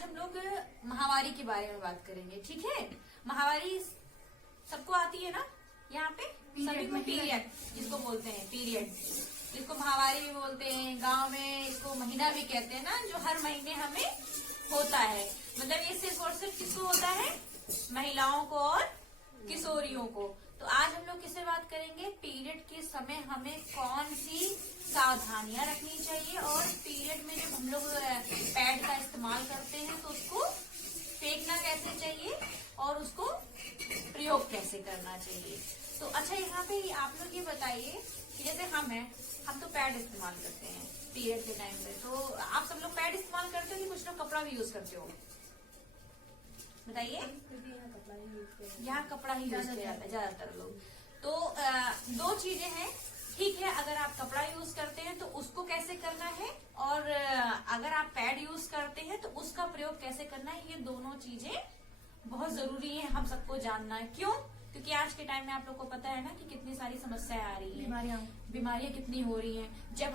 आज हम लोग महावारी के बारे में बात करेंगे, ठीक है। महावारी सबको आती है ना, यहाँ पे सभी को पीरियड जिसको बोलते हैं, पीरियड जिसको महावारी भी बोलते हैं, गांव में इसको महीना भी कहते हैं ना, जो हर महीने हमें होता है। मतलब ये सिर्फ और सिर्फ किसको होता है, महिलाओं को और किशोरियों को। तो आज हम लोग किससे बात करेंगे, पीरियड के समय हमें कौन सी सावधानियां रखनी चाहिए, और पीरियड में जब हम लोग पैड का इस्तेमाल करते हैं तो उसको फेंकना कैसे चाहिए और उसको प्रयोग कैसे करना चाहिए। तो अच्छा, यहाँ पे आप लोग ये बताइए कि जैसे हम तो पैड इस्तेमाल करते हैं पीरियड के टाइम पे, तो आप सब लोग पैड इस्तेमाल करते हो कि कुछ लोग कपड़ा भी यूज करते हो, बताइए। यहाँ कपड़ा ही यूज किया जाता है ज्यादातर लोग। तो दो चीजें हैं, ठीक है। अगर आप कपड़ा यूज करते हैं तो उसको कैसे करना है, और अगर आप पैड यूज करते हैं तो उसका प्रयोग कैसे करना है, ये दोनों चीजें बहुत जरूरी है हम सबको जानना है। क्यों? क्योंकि आज के टाइम में आप लोग को पता है ना कि कितनी सारी समस्याएं आ रही हैं, बीमारियां कितनी हो रही हैं। जब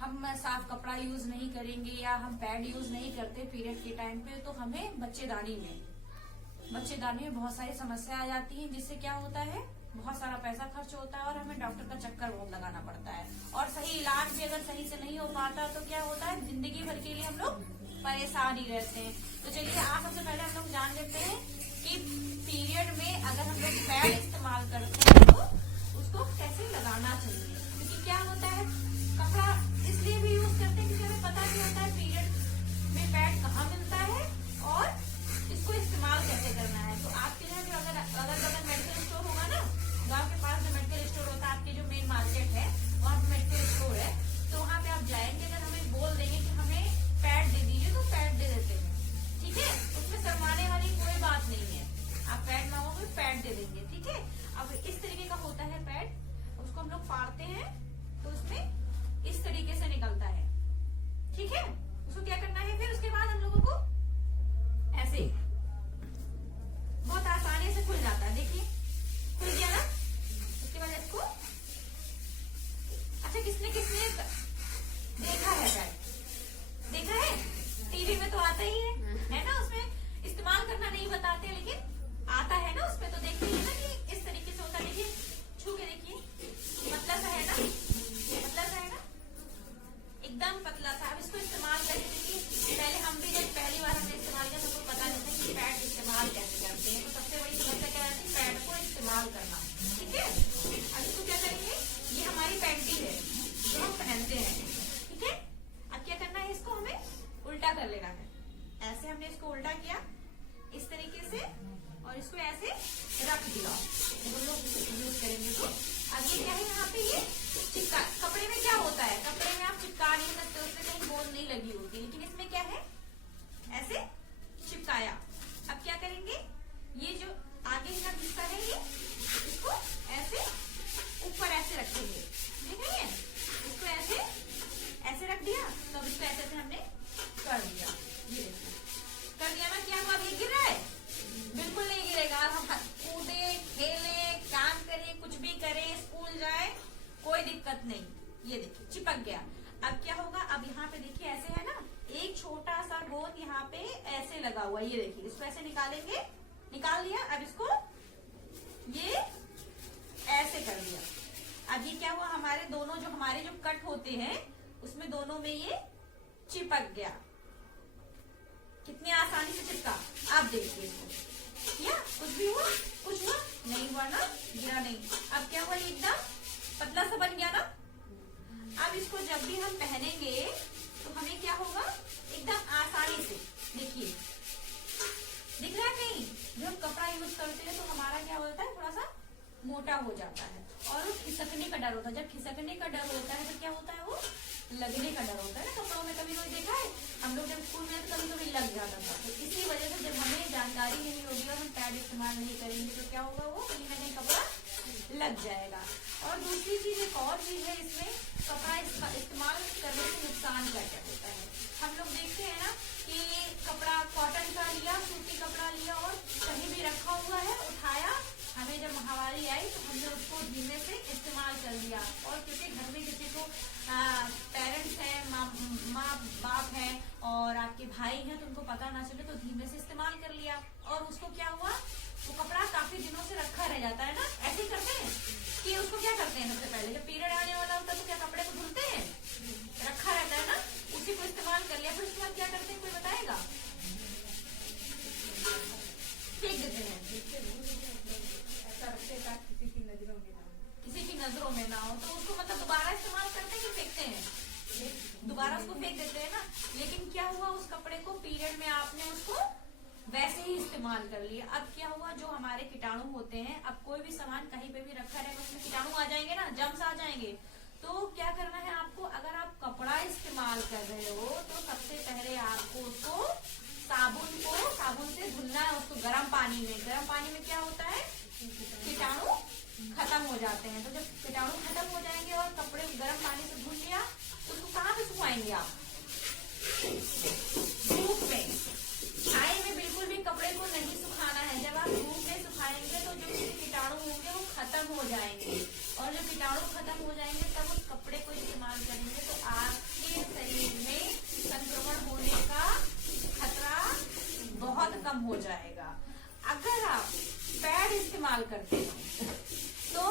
हम साफ कपड़ा यूज नहीं करेंगे या हम पैड यूज नहीं करते पीरियड के टाइम पे, तो हमें बच्चेदानी में बहुत सारी समस्या आ जाती है, जिससे क्या होता है, बहुत सारा पैसा खर्च होता है और हमें डॉक्टर का चक्कर बहुत लगाना पड़ता है, और सही इलाज भी अगर सही से नहीं हो पाता तो क्या होता है, जिंदगी भर के लिए हम लोग परेशान ही रहते हैं। तो चलिए आज सबसे पहले हम लोग जान लेते हैं कि पीरियड में अगर हम लोग पैड इस्तेमाल करते हैं तो उसको कैसे लगाना चाहिए। क्योंकि क्या होता है, कपड़ा इसलिए भी यूज करते हैं क्योंकि हमें पता नहीं होता है पीरियड में पैड कहाँ मिलता है और इसको इस्तेमाल कैसे करना है। तो आपके यहाँ जो अगर मेडिकल स्टोर होगा ना, गांव के पास जो मेडिकल स्टोर होता है, आपके जो मेन मार्केट है वहाँ पे मेडिकल स्टोर है, तो वहाँ पे आप जाएंगे, अगर हमें बोल देंगे कि हमें पैड दे दीजिए तो पैड दे देते हैं, ठीक है। उसमें शर्माने वाली कोई बात नहीं है, आप पैड मांगोगे पैड दे देंगे, ठीक है। अब इस तरीके का होता है पैड, उसको हम लोग फाड़ते हैं तो उसमें इस तरीके से निकलता है, ठीक है। उसको क्या करना है, फिर उसके बाद हम लोगों को ऐसे बहुत आसानी से खुल जाता है, देखिए खुल गया ना। उसके बाद इसको अच्छा, किसने देखा है पैड, देखा है, टीवी में तो आता ही है ना, उसमें इस्तेमाल करना नहीं बताते लेकिन आता है ना उसमें, तो देखिए ना कि इस तरीके से होता है, देखिए छू के देखिए, पतला सा है ना, एकदम पतला सा। अब इसको इस्तेमाल करके देखिए, पहले हम भी जब पहली बार हमने इस्तेमाल किया तो हमको पता नहीं था कि पैड इस्तेमाल कैसे करते हैं। तो सबसे बड़ी समस्या क्या है, पैड को इस्तेमाल करना, ठीक है। अब इसको क्या करेंगे, ये हमारी पैंटी है जो हम पहनते हैं, ठीक है। अब क्या करना है, इसको हमें उल्टा कर लेना है, ऐसे हमने इसको उल्टा किया इस तरीके से, और इसको ऐसे रख दिया, हम लोग यूज करेंगे तो। अब ये क्या है, यहाँ पे ये चिपका, कपड़े में क्या होता है, कपड़े में आप चिपका नहीं सकते, उसमें कहीं गोंद नहीं लगी होती, लेकिन इसमें क्या है, ऐसे चिपकाया। अब क्या करेंगे, ये जो आगे का हिस्सा है ये, इसको ऐसे ऊपर ऐसे रखेंगे, ठीक है। इसको ऐसे रख दिया, तो अब इसको ऐसे हमने कर दिया, ये देखिए कर दिया ना। क्या हुआ, अब ये गिर रहा है, बिल्कुल नहीं गिरेगा। हम कूदे खेले, काम करें, कुछ भी करें, स्कूल जाए, कोई दिक्कत नहीं। ये देखिए चिपक गया। अब क्या होगा, अब यहाँ पे देखिए ऐसे है ना, एक छोटा सा गोंद यहाँ पे ऐसे लगा हुआ, ये देखिए, इसको ऐसे निकालेंगे, निकाल लिया। अब इसको ये ऐसे कर दिया। अब ये क्या हुआ, हमारे जो कट होते हैं उसमें दोनों में ये चिपक गया, कितनी आसानी से चिपका। आप देखिए इसको, या कुछ भी हुआ, कुछ हुआ नहीं, हुआ ना, गिरा नहीं। अब क्या हुआ, एकदम पतला सा बन गया ना। अब इसको जब भी हम पहनेंगे तो हमें क्या होगा, एकदम आसानी से, देखिए दिख रहा है कहीं, जब हम कपड़ा यूज करते हैं तो हमारा क्या होता है, थोड़ा सा मोटा हो जाता है, और खिसकने का डर होता है। जब खिसकने का डर होता है तो क्या होता है, वो लगने का डर होता है ना कपड़ों में। कभी कोई देखा है, हम लोग जब स्कूल में तो कभी लग जाता था। तो इसी वजह से जब हमें जानकारी नहीं होगी और हम पैड इस्तेमाल नहीं करेंगे तो क्या होगा, वो कहीं ना कहीं कपड़ा लग जाएगा। और दूसरी चीज, एक और चीज है इसमें, कपड़ा इस्तेमाल करने से नुकसान क्या क्या होता है। हम लोग देखते हैं ना कि कपड़ा कॉटन का लिया, सूती कपड़ा लिया और कहीं भी रखा हुआ है, उठाया, हमें जब महावारी आई तो हमने उसको धीमे से इस्तेमाल कर लिया। और क्योंकि घर में किसी को पेरेंट्स हैं, माँ बाप हैं और आपके भाई हैं, तो तो उनको पता ना चले तो धीमे से इस्तेमाल कर लिया, और उसको क्या हुआ, वो कपड़ा काफी दिनों से रखा रह जाता है ना। ऐसे ही करते हैं कि उसको क्या करते हैं, सबसे पहले जब पीरियड आने वाला होता है तो क्या कपड़े को धुलते हैं, रखा रहता है ना, उसी को इस्तेमाल कर लिया। फिर उसके बाद क्या करते हैं, कोई बताएगा? फेंक देते हैं, किसी की नजरों में ना हो, तो उसको मतलब दोबारा इस्तेमाल करते हैं कि फेंकते हैं? दोबारा उसको फेंक देते हैं ना। लेकिन क्या हुआ, उस कपड़े को पीरियड में आपने उसको वैसे ही इस्तेमाल कर लिया। अब क्या हुआ, जो हमारे कीटाणु होते हैं, अब कोई भी सामान कहीं पे भी रखा रहेगा उसमें कीटाणु आ जाएंगे ना, जम्स आ जाएंगे। तो क्या करना है आपको, अगर आप कपड़ा इस्तेमाल कर रहे हो तो सबसे पहले आपको उसको साबुन से धुलना है, उसको गर्म पानी में। गर्म पानी में क्या होता है, कीटाणु खत्म हो जाते हैं। तो जब कीटाणु खत्म हो जाएंगे और कपड़े को गर्म पानी से धुल लिया, तो उसको कहाँ पे सुखाएंगे आप? धूप में। छाए में बिल्कुल भी कपड़े को नहीं सुखाना है। जब आप धूप में सुखाएंगे तो जो कीटाणु होंगे वो खत्म हो जाएंगे, और जब कीटाणु खत्म हो जाएंगे तब उस कपड़े को इस्तेमाल करेंगे तो आपके शरीर में संक्रमण होने का खतरा बहुत कम हो जाएगा। अगर आप पैड इस्तेमाल करते हो तो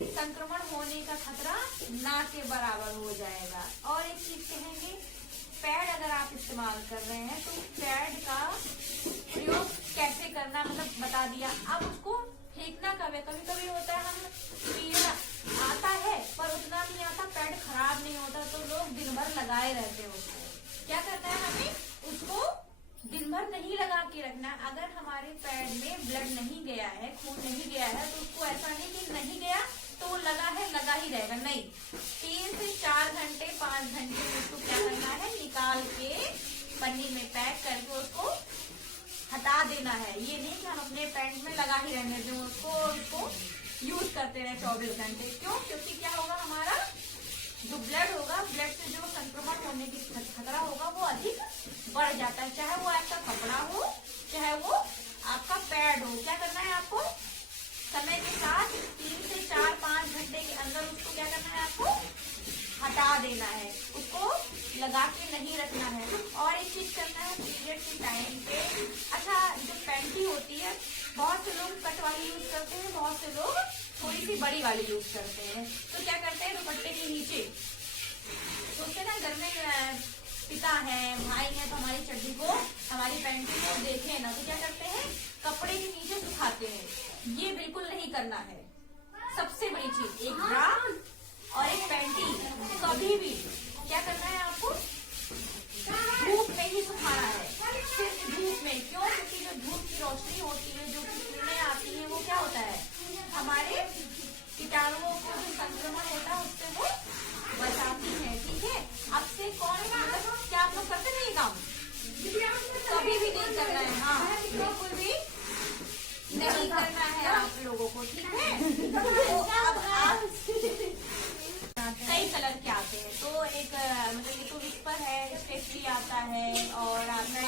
संक्रमण होने का खतरा ना के बराबर हो जाएगा। और एक चीज कहेंगे, पैड अगर आप इस्तेमाल कर रहे हैं तो पैड का प्रयोग कैसे करना, मतलब बता दिया। अब उसको फेंकना कब है, कभी कभी होता है हम पीरियड आता है पर उतना नहीं आता, पैड खराब नहीं होता, तो लोग दिन भर लगाए रहते हैं उसको। क्या करना है, हमें उसको दिन भर नहीं लगा के रखना। अगर हमारे पैड में ब्लड नहीं गया है, खून नहीं गया है, तो उसको ऐसा नहीं कि नहीं गया तो वो लगा है लगा ही रहेगा, नहीं। 3 से 4 घंटे 5 घंटे उसको क्या करना है, निकाल के पन्नी में पैक करके उसको हटा देना है। ये नहीं कि हम अपने पैंट में लगा ही रहने दें उसको यूज करते रहे 24 घंटे। क्यों? क्योंकि क्या होगा, हमारा जो ब्लड होगा, ब्लड से जो संक्रमण होने की खतरा होगा वो अधिक बढ़ जाता है। चाहे वो आपका कपड़ा हो, चाहे वो आपका पैड हो। क्या करना है आपको, समय के साथ 3 से 4-5 घंटे के अंदर उसको क्या करना है, आपको हटा देना है, उसको लगा के नहीं रखना है। और एक चीज करना है, पीरियड के टाइम पे, अच्छा जो पैंटी होती है, बहुत से लोग कट वाली यूज करते हैं, बहुत से लोग थोड़ी सी बड़ी वाली यूज करते हैं। तो क्या करते हैं, दुपट्टे के नीचे सोचते ना, घर में पिता है, भाई है, तो हमारी चड्डी को, हमारी पैंटी को देखे ना, तो क्या करते हैं, कपड़े के नीचे सुखाते हैं। ये बिल्कुल नहीं करना है। सबसे बड़ी चीज, एक ब्रा और एक पैंटी कभी भी क्या करना है, आपको धूप में ही सुखाना है, सिर्फ धूप में। क्यों? क्योंकि जो धूप की रोशनी होती है, जो किरणें आती है, वो क्या होता है, हमारे कीटाणुओं को जो संक्रमण होता है उससे वो बचाती है। ठीक है, अब से कौन, मतलब क्या आप लोग करते नहीं काम, कभी भी नहीं करना है। हाँ, बिल्कुल भी नहीं करना है आप लोगों को। ठीक है, तो अब आप कई कलर के आते हैं, तो एक मतलब ये तो विस्पर है, स्टेफरी आता है, और आपका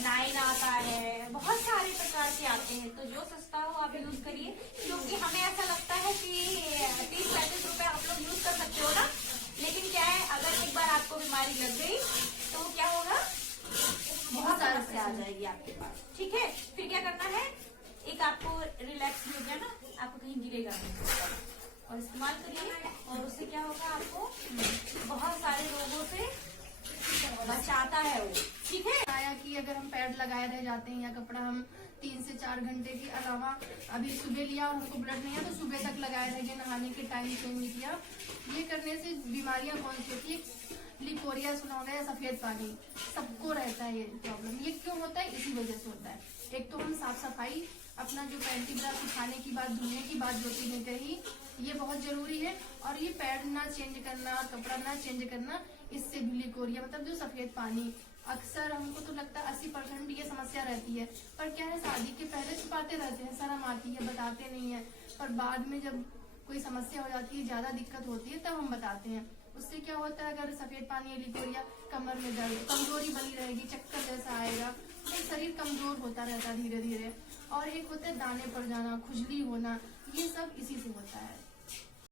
9 आता है, बहुत सारे प्रकार के आते हैं। तो जो सस्ता हो आप यूज करिए, क्योंकि हमें ऐसा लगता है कि 30-35 रुपए आप लोग यूज कर सकते हो ना, लेकिन क्या है, अगर एक बार आपको बीमारी लग गई तो क्या होगा, बहुत समस्या आ जाएगी आपके पास। ठीक है, फिर क्या करना है, एक आपको रिलैक्स हो गया ना, आपको कहीं गिरेगा नहीं, और इस्तेमाल करिए, और उससे क्या होगा, आपको बहुत सारे रोगों से बचाता है वो। ठीक है, आया कि अगर हम पैड लगाए रह जाते हैं या कपड़ा हम 3 से 4 घंटे के अलावा, अभी सुबह लिया और हमको ब्लड नहीं है तो सुबह तक लगाए रह गए, नहाने के टाइम चेंज नहीं किया, ये करने से बीमारियां कौन सी होती है, लिकोरिया सुना होगा या सफेद पानी, सबको रहता है ये प्रॉब्लम। ये क्यों होता है, इसी वजह से होता है। एक तो हम साफ सफाई, अपना जो पैंटी ब्रा सुखाने की बात, धुलने की बात जो चीजें कही, ये बहुत जरूरी है। और ये पैड ना चेंज करना, कपड़ा ना चेंज करना, इससे भी लिकोरिया, मतलब जो सफेद पानी, अक्सर हमको तो लगता है 80% ये समस्या रहती है, पर क्या है, शादी के पहले छुपाते रहते हैं, शर्म आती है, बताते नहीं है, पर बाद में जब कोई समस्या हो जाती है, ज्यादा दिक्कत होती है, तब हम बताते हैं। उससे क्या होता है, अगर सफेद पानी या लिकोरिया, कमर में दर्द, कमजोरी बनी रहेगी, चक्कर जैसा आएगा, तो शरीर कमजोर होता रहता है धीरे धीरे। और एक होता है दाने पड़ जाना, खुजली होना, ये सब इसी से होता है।